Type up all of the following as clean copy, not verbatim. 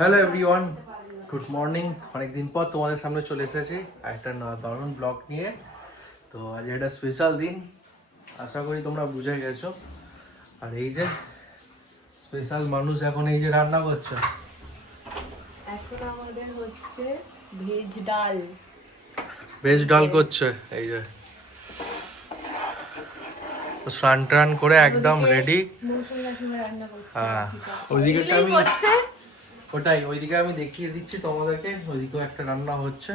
Hello everyone, good morning. অনেকদিন পর তোমাদের সামনে চলে এসেছি একটা দারুণ ব্লগ নিয়ে। তো আজ একটা স্পেশাল দিন, আশা করি তোমরা বুঝে গেছো। আর এই যে স্পেশাল মানুষ এখন এই যে রান্না করছে, এখন আমাদের হচ্ছে ভেজ ডাল। ভেজ ডাল করছে। এই যে স্নান টান করে একদম রেডি। মৌসুমী কাকিমা রান্না করছে। হ্যাঁ, ওইদিকে আমি ওইদিকে আমি দেখিয়ে দিচ্ছি তোমাদেরকে। ওইদিকেও একটা রান্না হচ্ছে।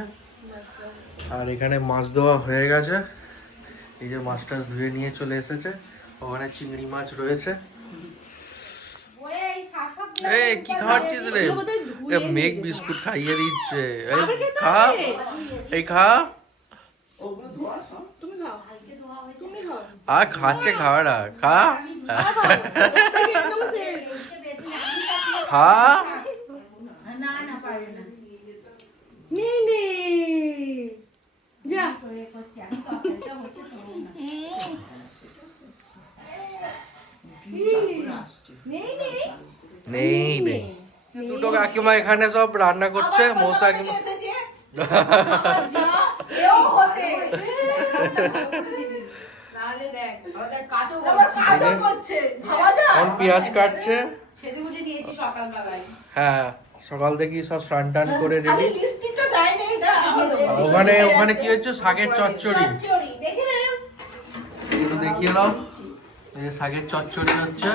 আর এখানে মাছ দেওয়া হয়ে গেছে। এই যে মাছটা ধুয়ে নিয়ে চলে এসেছে। ওখানে চিংড়ি মাছ রয়েছে। এই কি খাওয়াচ্ছিস রে? মেঘ বিস্কুট খাইয়ে দিচ্ছে। খা, এই খা। আর খাচ্ছে, খাওয়াটা খা খা। নেই নেই, দুটো কাকিমা এখানে সব রান্না করছে। মৌসা কাকিমা পেঁয়াজ কাটছে। হ্যাঁ, সকাল থেকে সব স্নান টান করে রেডি। ওখানে ওখানে কি হচ্ছে, শাকের চচ্চড়ি। একটু দেখিয়ে নাও, এই যে শাকের চচ্চড়ি হচ্ছে।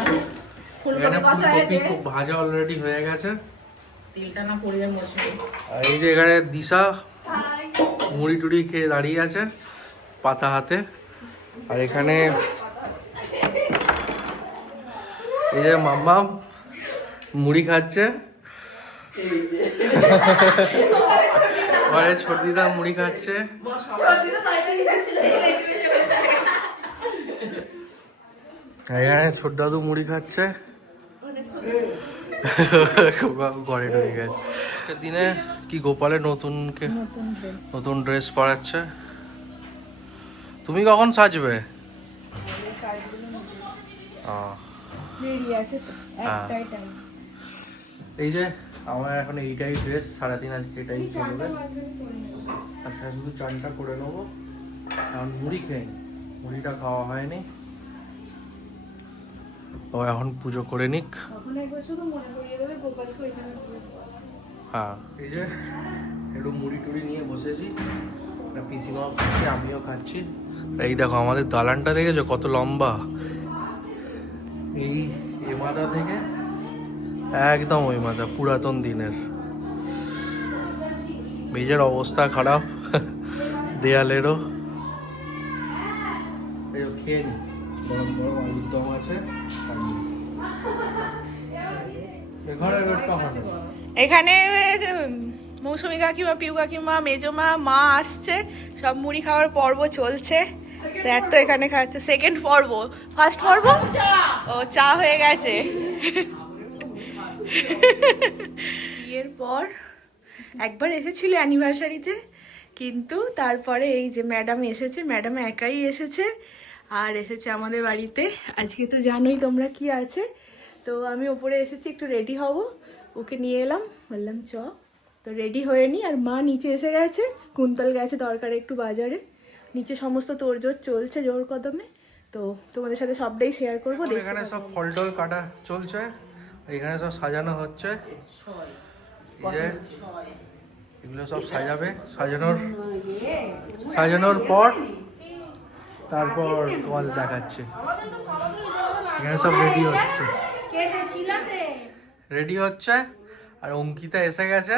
এখানে ফুলকপি খুব ভাজা অলরেডি হয়ে গেছে। আর এই যে এখানে দিশা মুড়ি টুড়ি খেয়ে দাঁড়িয়ে আছে পাতা হাতে। আর এখানে এই যে মাম্মা মুড়ি খাচ্ছে। ঘরে ছোট দিদা মুড়ি খাচ্ছে। এখানে ছোট দাদু মুড়ি খাচ্ছে। ঘরে ঢুকে গেছে। দিনে কি গোপালের নতুন ড্রেস পরাচ্ছে। তুমি কখন সাজবে? এই যে আমার এখন এইটাই ড্রেস, সারাদিন আজকে এটাই চলবে। আচ্ছা, শুধু চানটা করে নেবো, কারণ মুড়ি খেয়ে মুড়িটা খাওয়া হয়নি। ও এখন পুজো করে নিক। হ্যাঁ, এই যে একটু মুড়ি টুড়ি নিয়ে বসেছি। পিসিমাও খাচ্ছি, আমিও খাচ্ছি। এই দেখো আমাদের দালানটা দেখেছো কত লম্বা। এই মাথা থেকে একদম ওই মাথা, পুরাতন দিনের। মেঝের অবস্থা খারাপ, দেয়ালেরও। খেয়ে নি, গরম গরম আলুর দম আছে। এখানে মৌসুমী কাকিমা, পিউ কাকিমা, মেজমা, মা আসছে। সব মুড়ি খাওয়ার পর্ব চলছে। স্যার তো এখানে খাচ্ছে। সেকেন্ড পর্ব, ফার্স্ট পর্ব ও চা হয়ে গেছে। বিয়ের পর একবার এসেছিল অ্যানিভার্সারিতে, কিন্তু তারপরে এই যে ম্যাডাম এসেছে। ম্যাডাম একাই এসেছে আর এসেছে আমাদের বাড়িতে। আজকে তো জানোই তোমরা কি আছে। তো আমি ওপরে এসেছি, একটু রেডি হব। ওকে নিয়ে এলাম, বললাম চ। তো রেডি হয়ে নি। আর মা নিচে এসে গেছে, কুন্তল গেছে দরকারে একটু বাজারে। নিচে সমস্ত তোড়জোড় চলছে জোর কদমে। তো তোমাদের সাথে সবটাই শেয়ার করবো। এখানে সব ফল টল কাটা চলছে, এখানে সব সাজানো হচ্ছে। এগুলো সব সাজাবে, সাজানোর পর তারপর তোমাদের দেখাচ্ছে। এখানে সব রেডি হচ্ছে। আর অঙ্কিতা এসে গেছে।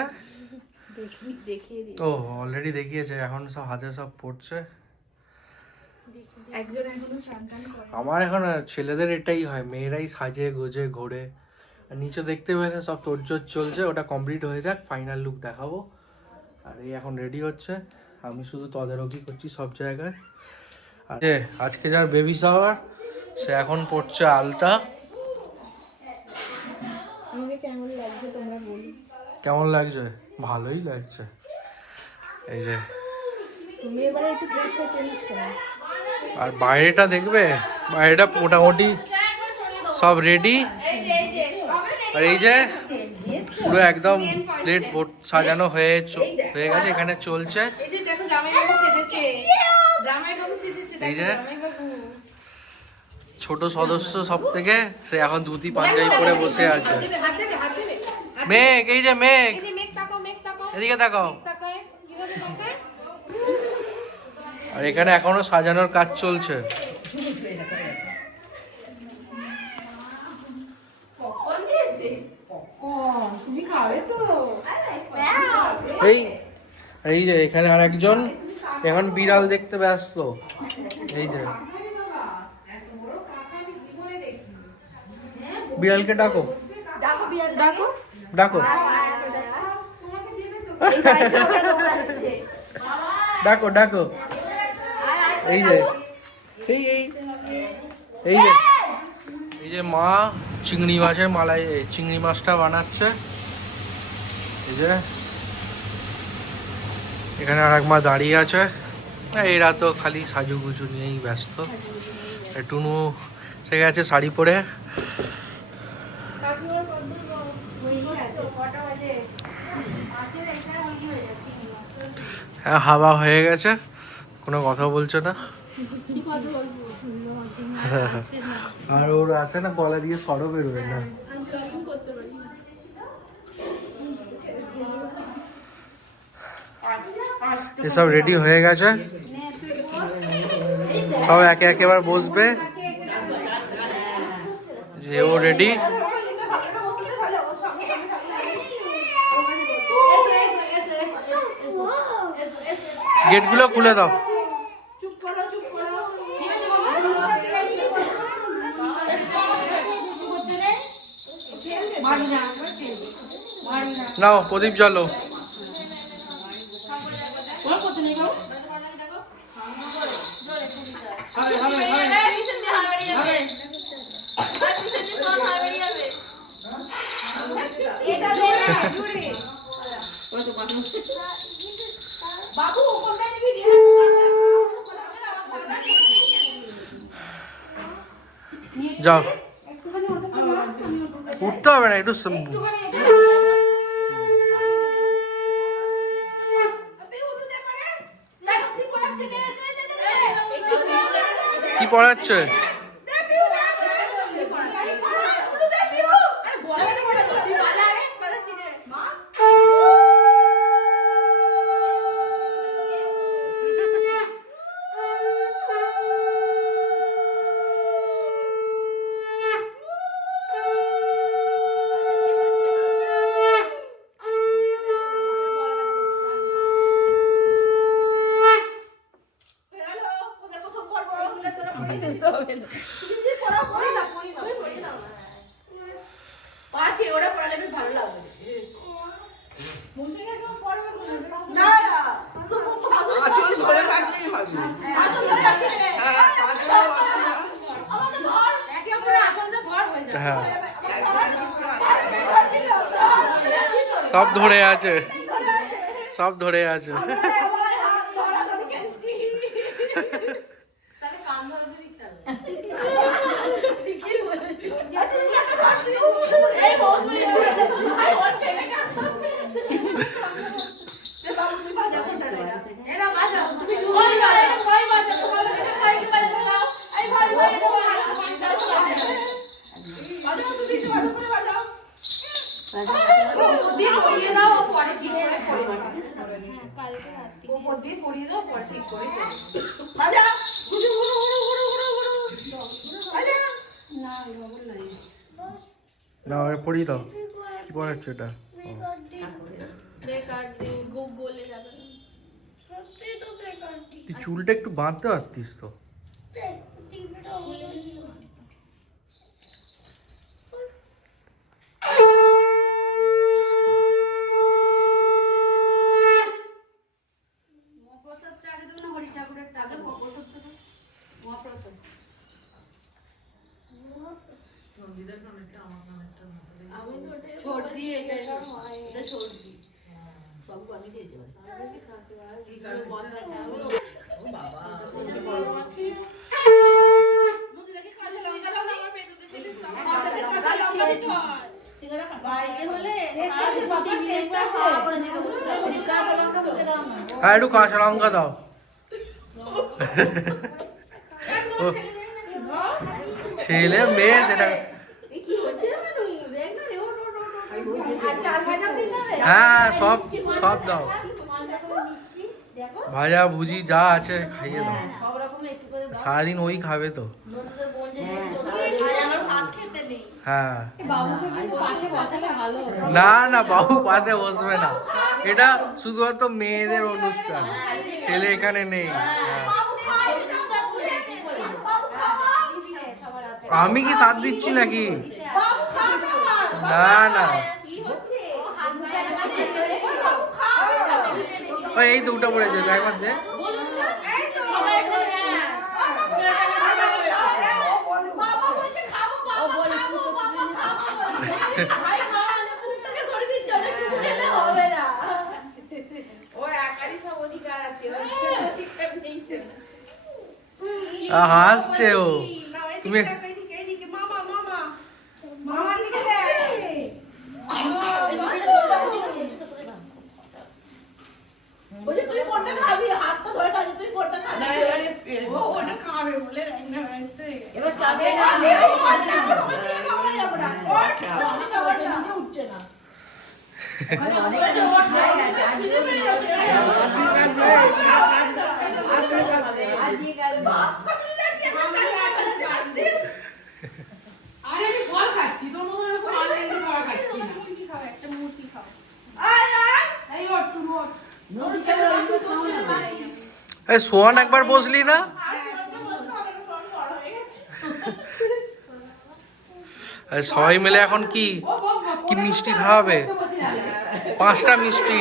ও অলরেডি দেখিয়েছে। এখন সব হাতে সব পড়ছে। আমার এখন ছেলেদের এটাই হয়, মেয়েরাই সাজে গোজে ঘোরে। আর নিচে দেখতে পেলে সব তোড়জোড় চলছে, ওটা কমপ্লিট হয়ে যাক, ফাইনাল লুক দেখাবো। আর এই এখন রেডি হচ্ছে, আমি শুধু তদারকি করছি সব জায়গায়। আর আজকে যার বেবি শাওয়ার, সে এখন পড়ছে আলতা। কেমন লাগছে? ভালোই লাগছে। এই যে আর বাইরেটা দেখবে, বাইরেটা মোটামুটি সব রেডি। আর এই যে পুরো একদম প্লেট সাজানো হয়ে গেছে, এখানে চলছে। এই যে ছোট সদস্য সব থেকে, সে এখন ধুতি পাঞ্জাবি পরে বসে আছে। মেঘ, এই যে মেঘ, এদিকে তাকাও। আর এখানে এখনো সাজানোর কাজ চলছে। এই যে এখানে আর একজন এখন বিড়াল দেখতে ব্যস্ত। এই যে বিড়ালকে ডাকো, ডাকো, ডাকো, ডাকো, ডাকো। এই যে এই যে এই যে মা চিংড়ি মাছের মালাই, চিংড়ি মাছটা বানাচ্ছে। এই যে এখানে আর এক মা দাঁড়িয়ে আছে। এরা তো খালি সাজুগুজু নিয়েই ব্যস্ত। টুনু সে গেছে শাড়ি পরে। হ্যাঁ, হাওয়া হয়ে গেছে, কোনো কথা বলছে না। আর ওর আসে না, গলা দিয়ে সরও বেরোবে না। এসব রেডি হয়ে গেছে, সব একে একেবার বসবে। যে ও রেডি। গেটগুলো খুলে দাও। নাও প্রদীপ জ্বালো। যাও, উঠতে হবে না, একটু কি পড়াচ্ছে? হ্যাঁ, সব ধরে আছে, সব ধরে আছে। না, পড়িয়ে দাও। কি পড়াচ্ছে এটা? তুই চুলটা একটু বাঁধতে পারতিস তো। হ্যাঁ একটু কাঁচা লঙ্কা দাও। ছেলে মেয়ে সেটা হ্যাঁ সব সব দাও, ভাজা ভুজি যা আছে খাইয়ে দাও, সারাদিন ওই খাবে তো। হ্যাঁ না না বাবু পাশে বসবে না, এটা শুধুমাত্র মেয়েদের অনুষ্ঠান, ছেলে এখানে নেই। আমি কি সাথ দিচ্ছি নাকি? না না এই তো উঠে পড়েছে, একবার দে। হাসছে ও, তুমি সোহান একবার বসলি না? সবাই মিলে এখন কি কি মিষ্টি খাওয়াবে? 5টা মিষ্টি।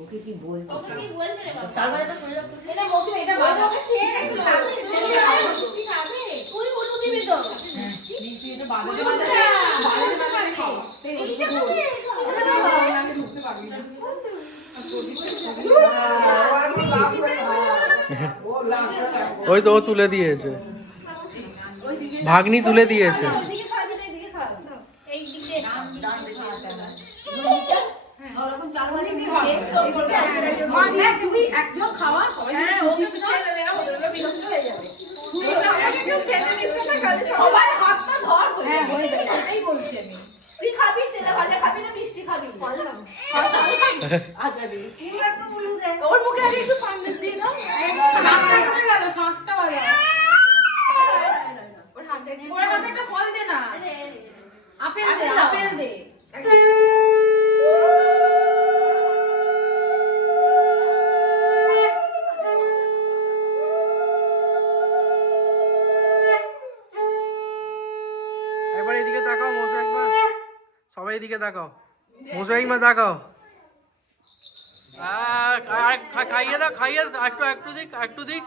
ওকে কি বলছে? ওই তো ও তুলে দিয়েছে, ভাগ্নি তুলে দিয়েছে। ওর মুখে আগে একটু সন্দেশ দিয়ে দাও। ওর হাতে একটা ফল দে না, আপেল দে, আপেল দে। একবার এদিকে তাকাও মোসা, একবার সবাই এদিকে তাকাও, মোসাইমা তাকাও। খাইয়ে দাও, খাইয়ে একটু একটু দিক, একটু দিক।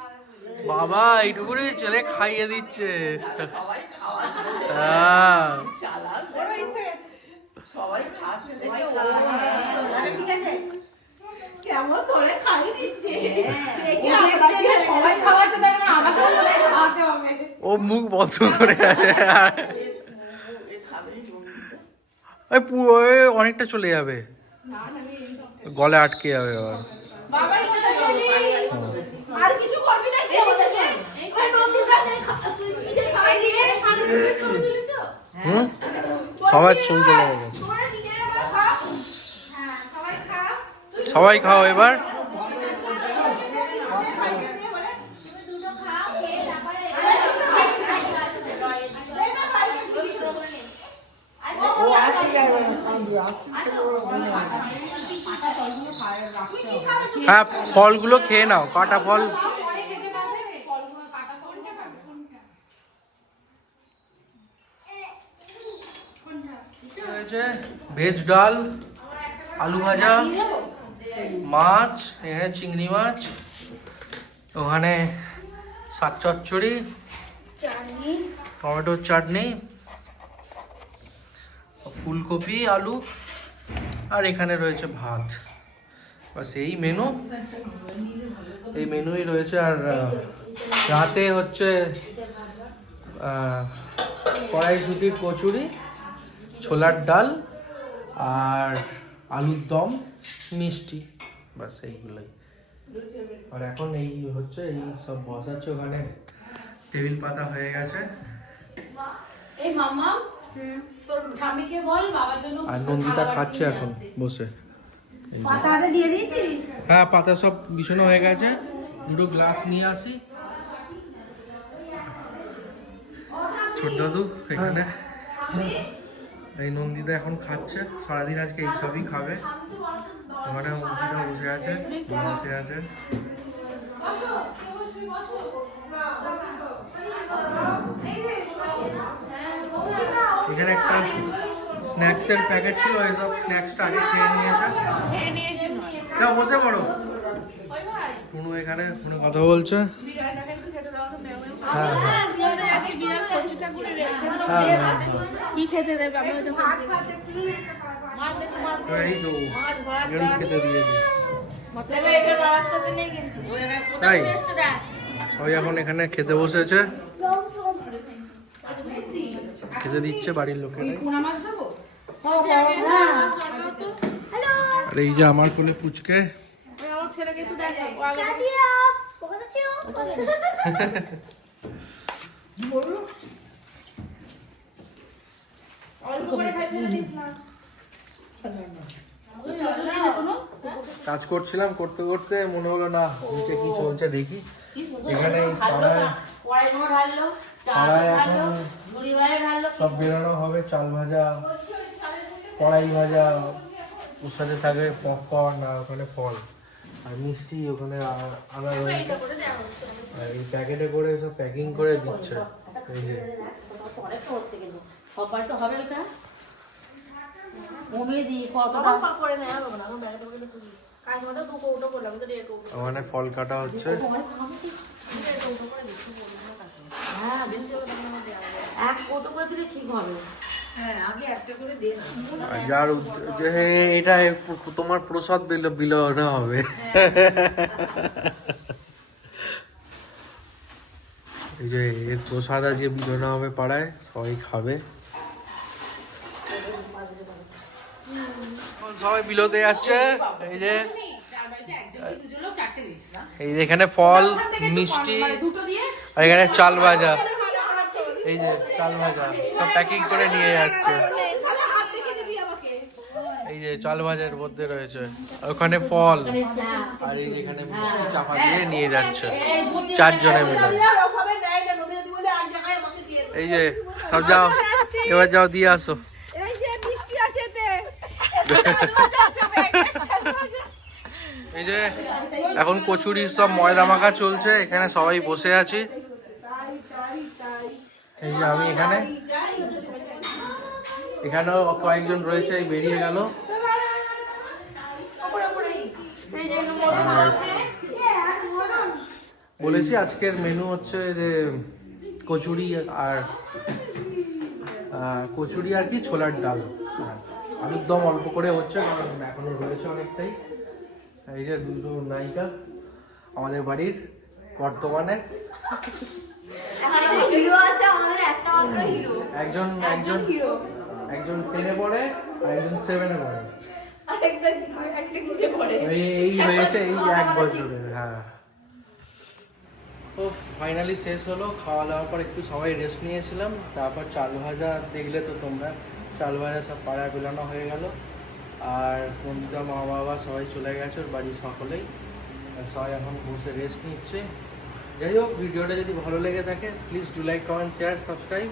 বাবা এইটুকু ছেলে খাইয়ে দিচ্ছে। কেমন করে খাইয়ে দিচ্ছে, সবাই খাওয়াচ্ছে, তার মানে আমাকে খাওয়াতে হবে। ও মুখ বন্ধ করে পুরো অনেকটা চলে যাবে, গলে আটকে যাবে আবার। আর কিছু করবি না কি? সবার ছবি তোলা হয়ে গেছে, সবাই খাও এবার। হ্যাঁ ফলগুলো খেয়ে নাও, কাটা ফল। ভেজ ডাল, আলু ভাজা, মাছ, এখানে চিংড়ি মাছ, ওখানে শাক চচ্চড়ি, টমেটোর চাটনি, ফুলকপি আলু, আর এখানে রয়েছে ভাত, বাস এই মেনু, এই মেনুই রয়েছে। আর রাতে হচ্ছে কড়াইশুটির কচুরি, ছোলার ডাল আর আলুর দম, মিষ্টি, বাস এইগুলোই। আর এখন এই হচ্ছে এই সব বসাচ্ছে, ওখানে টেবিল পাতা হয়ে গেছে। এই মামা তোর ঠামিকে বল বাবার জন্য আর নন্দিতা খাচ্ছে এখন বসে। পাতাটা দিয়ে দিয়েছি। হ্যাঁ, পাতা সব বিছানো হয়ে গেছে। দুটো গ্লাস নিয়ে আসি। ছোট দাদু এখানে, এই নন্দিতা এখন খাচ্ছে, সারাদিন আজকে এই সবই খাবে। ওখানে নন্দিতা বসে আছে, বসে আছে। এখানে একটা স্ন্যাক্সের প্যাকেট ছিল, এইসব স্ন্যাক্সটা আগে খেয়ে নিয়েছে। যাও বসে পড়ো। পুনু এখানে ফোনে কথা বলছে। হ্যাঁ হ্যাঁ কি খেতে দেবে? এই তো খেতে দিয়েছি। তাই ওই এখন এখানে খেতে বসেছে, খেতে দিচ্ছে বাড়ির লোকেরা। আর এই যে আমার কোলে পুচকে, আমার ছেলেকে একটু দেখো। অল্প করে খাই, ফেলে দিস না। কাজ করছিলাম, করতে করতে মনে হলো না নিচে কি চলছে দেখি। এখানে এই পাড়ায় এখন সব বেরোনো হবে, চাল ভাজা, কড়াই ভাজা, ওর সাথে থাকে পপকর্ন, আর ওখানে ফল আর মিষ্টি, ওখানে আনা রয়েছে। আর এই প্যাকেটে করে সব প্যাকিং করে দিচ্ছে। এই যে ওখানে ফল কাটা হচ্ছে। আর যার যে এটা তোমার প্রসাদ বিলোনা হবে। এই যে এর প্রসাদ আজকে বিলোনা হবে পাড়ায়, সবাই খাবে। সবাই বিলোতে যাচ্ছে। এই যে এখানে ফল, মিষ্টি, আর এখানে চাল ভাজা। এই যে চাল ভাজা সব প্যাকিং করে নিয়ে যাচ্ছে। এই যে চাল ভাজার মধ্যে রয়েছে, ওখানে ফল, আর এই এখানে মিষ্টি চাপা দিয়ে নিয়ে যাচ্ছে 4 জনে মিলে। এই যে সব যাও, এবার যাও দিয়ে আসো। এই যে এখন কচুরির সব ময়দা মাখা চলছে, এখানে সবাই বসে আছি। এই যে আমি এখানেও কয়েকজন রয়েছে, বেরিয়ে গেল। বলেছি আজকের মেনু হচ্ছে যে কচুরি আর কি ছোলার ডাল, আলুর দম অল্প করে হচ্ছে, কারণ এখনো রয়েছে অনেকটাই। এই যে দুটো নায়িকা আমাদের বাড়ির বর্তমানে, একজন 10-এ পড়ে আর একজন 7-এ পড়ে। এই হয়েছে এই 1 বছরে। হ্যাঁ, তো ফাইনালি শেষ হলো। খাওয়া দাওয়ার পর একটু সবাই রেস্ট নিয়েছিলাম। তারপর চাল ভাজা দেখলে তো তোমরা, চাল ভাজা সব পাড়ায় বেলানো হয়ে গেল। আর নন্দিতা, মা বাবা সবাই চলে গেছে ওর বাড়ির সকলেই, সবাই এখন বসে রেস্ট নিচ্ছে। যাই হোক, ভিডিওটা যদি ভালো লেগে থাকে please do like, comment, share, subscribe.